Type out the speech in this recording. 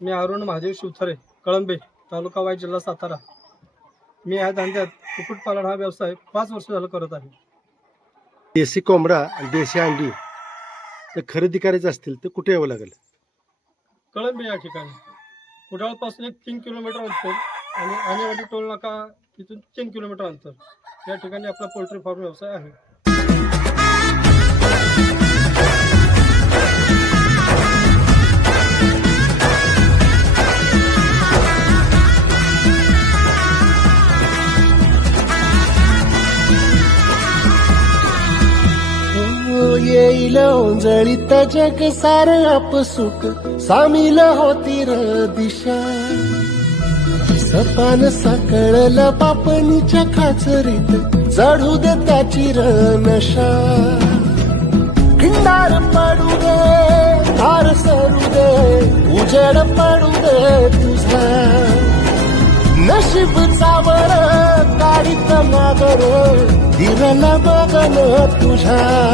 मी अरुण महादेव शिवथरे कळंबे तालुका वाई जिल्हा सातारा. मी या धंद्यात कुक्कुटपालन हा व्यवसाय पाच वर्ष झालं करत आहे. देशी कोंबडा आणि देशी अंडी तर खरेदी करायचं असतील तर कुठे यावं लागेल? कळंबे या ठिकाणी. कुडाळपासून एक तीन किलोमीटर अंतर आणि आणेवाडी टोल नाका तिथून तीन किलोमीटर अंतर. या ठिकाणी आपला पोल्ट्री फार्म व्यवसाय आहे. येईल ओंजळीत जग सार आपसुक सामील होती र दिशा. सपान सकळल पापणीच्या खाचरीत. चढू दे त्याची र नशा. खिंडार पडू दे हार सरू दे उजेड पडू दे तुझा. नशीब चावर काढीत मागर दिरला बघन तुझ्या